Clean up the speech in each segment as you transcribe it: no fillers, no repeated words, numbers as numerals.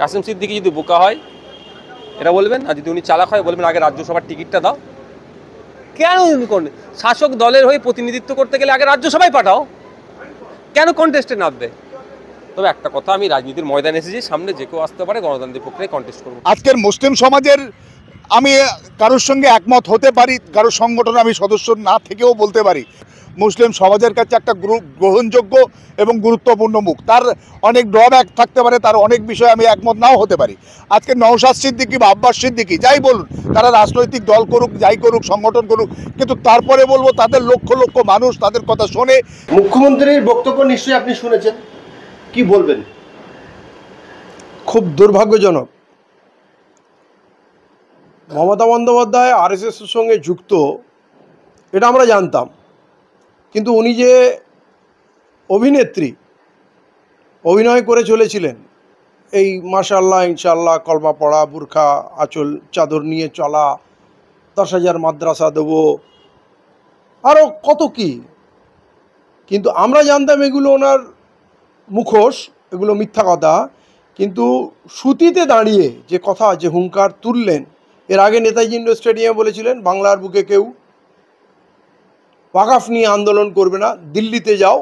কাসেম সিদ্দিকী যদি বোকা হয় এটা বলবেন, আর যদি উনি চালাক হয় বলবেন আগে রাজ্যসভার টিকিটটা দাও। কেন শাসক দলের হয়ে প্রতিনিধিত্ব করতে গেলে আগে রাজ্যসভায় পাঠাও, কেন কন্টেস্টে নামবে? তবে একটা কথা, আমি রাজনীতির ময়দানে এসেছি, সামনে যে কেউ আসতে পারে, গণতান্ত্রিক প্রক্রিয়ায় কন্টেস্ট করবো। আজকের মুসলিম সমাজের আমি কারোর সঙ্গে একমত হতে পারি, কারোর সংগঠন আমি সদস্য না থেকেও বলতে পারি মুসলিম সমাজের কাছে একটা গ্রহণযোগ্য এবং গুরুত্বপূর্ণ মুখ। তার অনেক ড্রব্যাক থাকতে পারে, তার অনেক বিষয়ে আমি একমত নাও হতে পারি। আজকে নওশাদ সিদ্দিকী বা আব্বাস সিদ্দিকী যাই বলুন, তারা রাজনৈতিক দল করুক, যাই করুক, সংগঠন করুক, কিন্তু তারপরে বলবো তাদের লক্ষ লক্ষ মানুষ তাদের কথা শোনে। মুখ্যমন্ত্রীর বক্তব্য নিশ্চয়ই আপনি শুনেছেন, কি বলবেন? খুব দুর্ভাগ্যজনক। মমতা বন্দ্যোপাধ্যায় আরএসএসের সঙ্গে যুক্ত, এটা আমরা জানতাম, কিন্তু উনি যে অভিনেত্রী অভিনয় করে চলেছিলেন, এই মাশাআল্লাহ ইনশাআল্লাহ কলমা পড়া, বুরখা আঁচল চাদর নিয়ে চলা, 10,000 মাদ্রাসা দেবো, আরও কত কি, কিন্তু আমরা জানতাম এগুলো ওনার মুখোশ, এগুলো মিথ্যা কথা। কিন্তু সুতিতে দাঁড়িয়ে যে কথা, যে হুঙ্কার তুললেন, এর আগে নেতাজি ইন্ডোর স্টেডিয়ামে বলেছিলেন বাংলার বুকে কেউ ওয়াকফ নিয়ে আন্দোলন করবে না, দিল্লিতে যাও।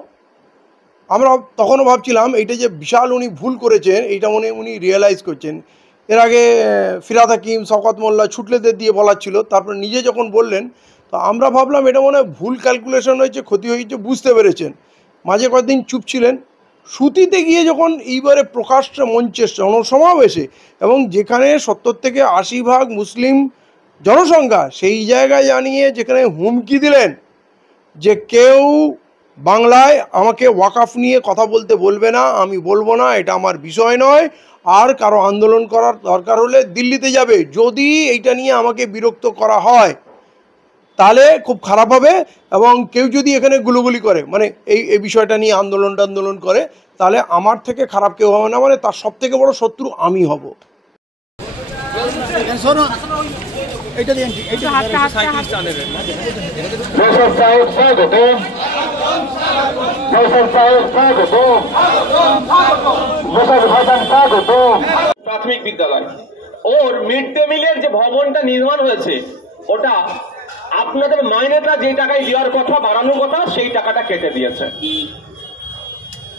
আমরা তখনও ভাবছিলাম এইটা যে বিশাল উনি ভুল করেছেন, এইটা উনি রিয়েলাইজ করছেন। এর আগে ফিরহাদ হাকিম, শওকত মোল্লা, ছুটলেদের দিয়ে বলার ছিল, তারপর নিজে যখন বললেন তো আমরা ভাবলাম এটা মনে হয় ভুল ক্যালকুলেশন হয়েছে, ক্ষতি হয়েছে, বুঝতে পেরেছেন। মাঝে কয়েকদিন চুপ ছিলেন, সুতিতে গিয়ে যখন এইবারে প্রকাশ্য মঞ্চে জনসমাবেশে, এবং যেখানে 70 থেকে 80% মুসলিম জনসংখ্যা, সেই জায়গায় জানিয়ে যেখানে হুমকি দিলেন যে কেউ বাংলায় আমাকে ওয়াকফ নিয়ে কথা বলতে বলবে না, আমি বলবো না, এটা আমার বিষয় নয়, আর কারো আন্দোলন করার দরকার হলে দিল্লিতে যাবে, যদি এইটা নিয়ে আমাকে বিরক্ত করা হয় তাহলে খুব খারাপ হবে, এবং কেউ যদি এখানে গুলোগুলি করে, মানে এই বিষয়টা নিয়ে আন্দোলন করে, তাহলে আমার থেকে খারাপ কেউ হবে না, মানে তার সব থেকে বড় শত্রু আমি হব। প্রাথমিক বিদ্যালয় ওর মিড ডে মিলের যে ভবনটা নির্মাণ হয়েছে, ওটা আপনাদের মাইনেটা যে টাকায় দেওয়ার কথা, বাড়ানোর কথা, সেই টাকাটা কেটে দিয়েছে।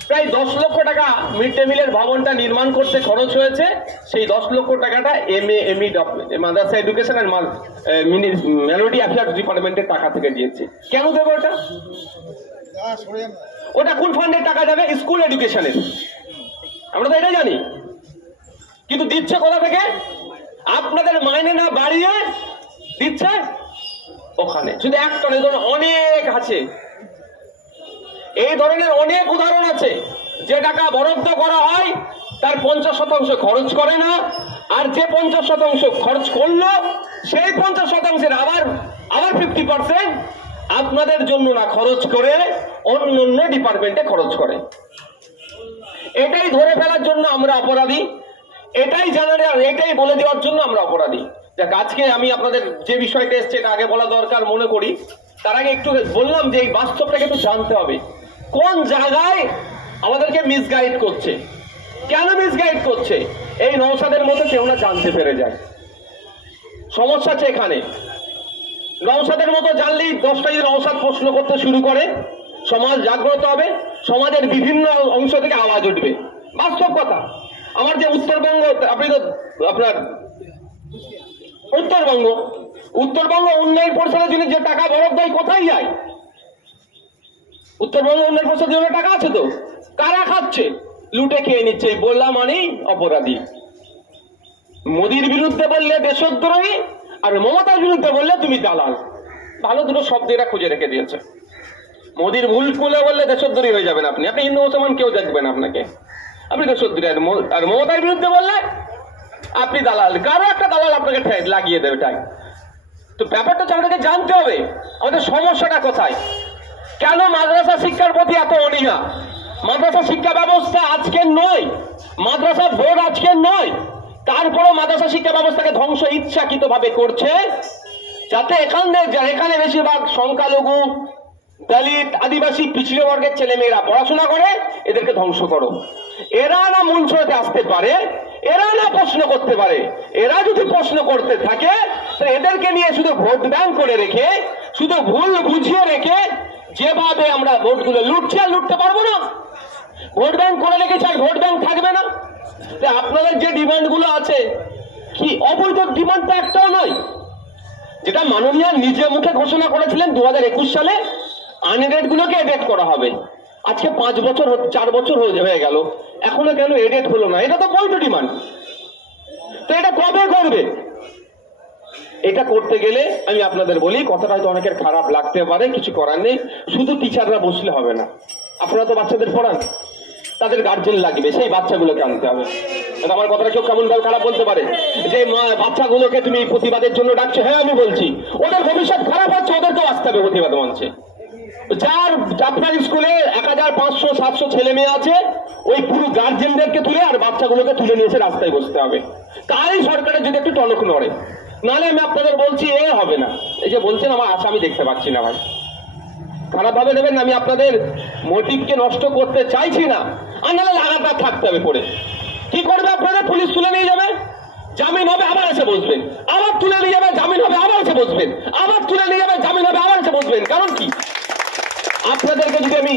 প্রায় 10 লক্ষ টাকা মিড ডে মিলের ভবনটা নির্মাণ করতে খরচ হয়েছে। সেই 10 লক্ষ টাকাটা MA madrasa education and melody affairs ডিপার্টমেন্টের টাকা থেকে দিয়েছে। কেন দেবো ওটা? ওটা কোন ফান্ডের টাকা যাবে? স্কুল এডুকেশনের। আমরা তো এটাই জানি, কিন্তু দিচ্ছে কোথা থেকে? আপনাদের মাইনে না বাড়িয়ে দিচ্ছে ওখানে। শুধু একটা নয়, অনেক আছে, এই ধরনের অনেক উদাহরণ আছে। যে টাকা বরাদ্দ করা হয় তার 50% খরচ করে না, আর যে 50% খরচ করলো সেই 50%-এর আবার 50% আপনাদের জন্য না খরচ করে অন্য অন্য ডিপার্টমেন্টে খরচ করে। এটাই ধরে ফেলার জন্য আমরা অপরাধী, এটাই জানার, এটাই বলে দেওয়ার জন্য আমরা অপরাধী। দেখ, আজকে আমি আপনাদের যে বিষয়টা এসছে এটা আগে বলা দরকার মনে করি। তার আগে একটু বললাম যে এই বাস্তবটাকে একটু জানতে হবে, কোন জায়গায় আমাদেরকে মিসগাইড করছে, কেন মিসগাইড করছে। এই নওশাদের মতো কেউ না জানতে পেরে যায়। সমস্যা আছে এখানে। নওশাদের মতো জানলেই 10টা যদি নওশাদ প্রশ্ন করতে শুরু করে, সমাজ জাগ্রত হবে, সমাজের বিভিন্ন অংশ থেকে আওয়াজ উঠবে। বাস্তব কথা। আমার যে উত্তরবঙ্গ, আপনি তো আপনার উত্তরবঙ্গ উন্নয়ন পরিষদের জন্য যে টাকা বরাদ্দ হয় কোথায় যায়? উত্তরবঙ্গ উন্নয়ন পরিষদের জন্য টাকা আছে তো, কারা খাচ্ছে? লুটে খেয়ে নিচ্ছে। বললা মানেই অপরাধী। মোদির বিরুদ্ধে বললে দেশদ্রোহী, আর মমতার বিরুদ্ধে বললে তুমি দালাল। ভালো দুটো শব্দ এরা খুঁজে রেখে দিয়েছে। মোদির ভুল খুলে বললে দেশদ্রোহী হয়ে যাবেন আপনি, হিন্দু মুসলমান কেউ দেখবেন আপনাকে, আপনি দেশদ্রোহী। আর মমতার বিরুদ্ধে বললে আপনি দালাল, কারো একটা দালাল আপনাকে লাগিয়ে দেবে টাই। তো ব্যাপারটা আমাদেরকে জানতে হবে আমাদের সমস্যাটা কোথায়, কেন মাদ্রাসা শিক্ষার প্রতি এত অনীহা। মাদ্রাসা শিক্ষা ব্যবস্থা আজকের নয়, মাদ্রাসা বোর্ড আজকের নয়, তারপরেও মাদ্রাসা শিক্ষা ব্যবস্থাকে ধ্বংস ইচ্ছাকৃত ভাবে করছে, যাতে এখানে বেশিরভাগ সংখ্যালঘু, দলিত, আদিবাসী, পিছিয়ে বর্গের ছেলে মেয়েরা পড়াশোনা করে, এদেরকে ধ্বংস করো। এরা না মূল স্রোতে আসতে পারে, এরা না প্রশ্ন করতে পারে, এরা যদি প্রশ্ন করতে থাকে তো এদেরকে নিয়ে শুধু ভোট ব্যাংক করে রেখে, শুধু ভুল বুঝিয়ে রেখে যেভাবে আমরা ভোটগুলো লুটছি, আর লুটতে পারবো না। ভোট ব্যাংক করে রেখেছি, আর ভোট ব্যাংক থাকবে না। আপনাদের যে ডিমান্ড গুলো আছে, কি অবৈধ ডিমান্ড তো একটাও নয়। যেটা মাননীয় নিজে মুখে ঘোষণা করেছিলেন 2021 সালে আনএডেড গুলোকে এডেট করা হবে। আজকে 5 বছর 4 বছর হয়ে গেল, এখনো কেন এডেট হলো না? এটা তো বৈধ ডিমান্ড। তো এটা কবে করবে? এটা করতে গেলে আমি আপনাদের বলি, কথাটা হয়তো অনেকের খারাপ লাগতে পারে, কিছু করার নেই। শুধু টিচাররা বসলে হবে না, আপনারা তো বাচ্চাদের পড়ান, তাদের গার্জেন লাগবে, সেই বাচ্চাগুলোকে আনতে হবে। আমার কথাটা কেউ কেমন ভাবে খারাপ বলতে পারে যে বাচ্চাগুলোকে তুমি প্রতিবাদের জন্য ডাকছো। হ্যাঁ, আমি বলছি ওদের ভবিষ্যৎ খারাপ হচ্ছে, ওদেরকেও আসতে হবে প্রতিবাদ মঞ্চে। যার আপনার স্কুলে 1500-700 ছেলে মেয়ে আছে, ওই পুরো গার্জেনদেরকে তুলে আর বাচ্চাগুলোকে তুলে নিয়ে এসে রাস্তায় বসতে হবে। তাই সরকারের যদি একটু টনক নড়ে, নাহলে আমি আপনাদের বলছি এ হবে না। এই যে বলছেন, আমার আশা আমি দেখতে পাচ্ছি না। ভাই, খারাপ ভাবে নেবেন না, আমি আপনাদের মোটিভকে নষ্ট করতে চাইছি না। আর নাহলে লাগাতার থাকতে হবে পড়ে। কি করবে আপনাদের? পুলিশ তুলে নিয়ে যাবে, জামিন হবে, আবার এসে বসবেন, আবার তুলে নিয়ে যাবে, জামিন হবে, আবার এসে বসবেন, আবার তুলে নিয়ে যাবে, জামিন হবে, আবার এসে বসবেন। কারণ কি? আপনাদেরকে যদি আমি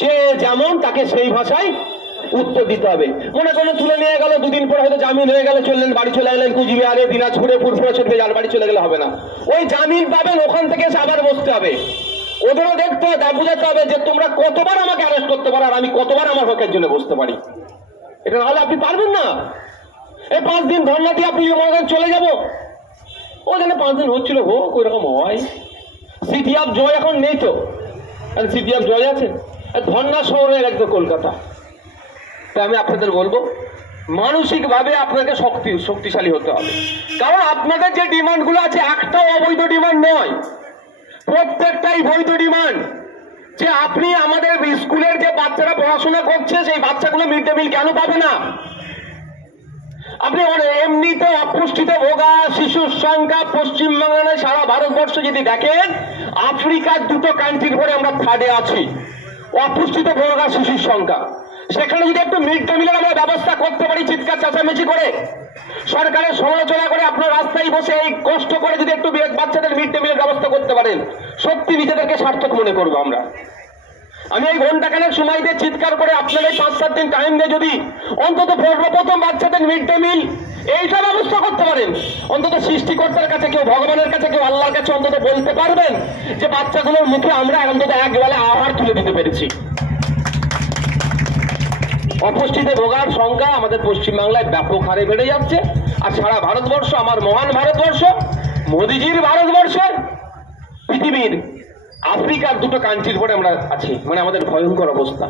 যে যেমন তাকে সেই ভাষায় উত্তর দিতে হবে। মনে করেন তুলে নিয়ে গেল, 2 দিন পরে হয়তো জামিন হয়ে গেল, চললেন বাড়ি চলে গেলেন কুচবিহারে, দিনাজপুরে, ফুরফুরা চলবে, যার বাড়ি চলে গেলে হবে না। ওই জামিন পাবেন, ওখান থেকে এসে আবার বসতে হবে। ওদেরও দেখতে হবে, বুঝাতে হবে যে তোমরা কতবার আমাকে অ্যারেস্ট করতে পারো, আর আমি কতবার আমার হকের জন্য বসতে পারি। এটা নাহলে আপনি পারবেন না। এই 5 দিন ধর্ণা দিয়ে আপনি মনে করেন চলে যাবো, ও যেন 5 দিন হচ্ছিল, হোক, ওই রকম হয়। সিটি অফ জয় এখন নেই তো, সিটি অফ জয় আছে, ধর্ণা শহর হয়ে গেছে কলকাতা। তাই আমি আপনাদের বলবো, মানসিক ভাবে আপনাকে শক্তিশালী হতে হবে। কারণ আপনাদের যে ডিমান্ড গুলো আছে, একটাও অবৈধ ডিমান্ড নয়, প্রত্যেকটাই বৈধ ডিমান্ড। যে আপনি আমাদের স্কুলের যে বাচ্চারা পড়াশোনা করছে, সেই বাচ্চাগুলো মিড ডে মিল কেন পাবে না? আপনি এমনিতে অপুষ্টিতে ভোগা শিশুর সংখ্যা পশ্চিমবাংলায় সারা ভারতবর্ষ যদি দেখেন, আফ্রিকার 2টো কান্ট্রির পরে আমরা 3rd-এ আছি অপুষ্টিতে ভোগা শিশুর সংখ্যা। সেখানে যদি একটু মিড ডে মিলের আমরা ব্যবস্থা করতে পারি, চিৎকার চেঁচামেচি করে, সরকারের সমালোচনা করে, আপনার রাস্তায় বসে এই কষ্ট করে যদি একটু বাচ্চাদের মিড ডে মিলের ব্যবস্থা করতে পারেন, সত্যি নিজেদেরকে সার্থক মনে করবো আমরা। আমি এই ঘন্টাখানেক সময় দিয়ে চিৎকার করে আপনার এই 5-7 দিন টাইম দিয়ে যদি অন্তত প্রথম বাচ্চাদের মিড ডে মিল এইটা ব্যবস্থা করতে পারেন, অন্তত সৃষ্টিকর্তার কাছে কেউ, ভগবানের কাছে কেউ, আল্লাহর কাছে অন্তত বলতে পারবেন যে বাচ্চাগুলোর মুখে আমরা অন্তত এক বেলা আহার তুলে দিতে পেরেছি। অপুষ্টিতে ভোগার সংখ্যা আমাদের পশ্চিমবাংলায় ব্যাপক হারে বেড়ে যাচ্ছে, আর সারা ভারতবর্ষ, আমার মহান ভারতবর্ষ, মোদিজির ভারতবর্ষে, পৃথিবীর আফ্রিকার 2টো কান্ট্রির পরে আমরা আছি। মানে আমাদের ভয়ঙ্কর অবস্থা।